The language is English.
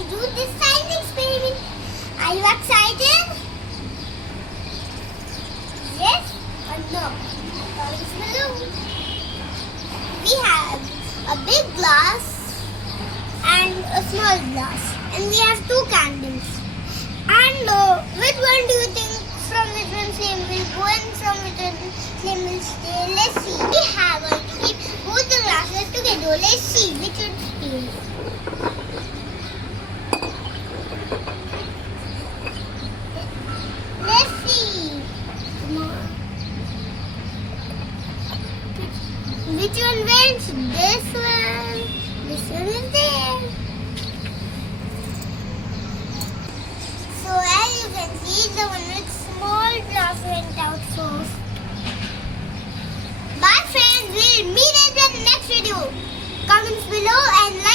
to do this science experiment. Are you excited? Yes or no? Comments below. We have a big glass and a small glass, and we have two candles. And which one do you think from which one flame will go and from which one flame will stay? Let's see. We have already both the glasses together. Let's see which one stays. Let's see. Which one went? This one. This one is there. So as you can see, the one with small glass went out first. Bye friends, we'll meet in the next video. Comments below and like.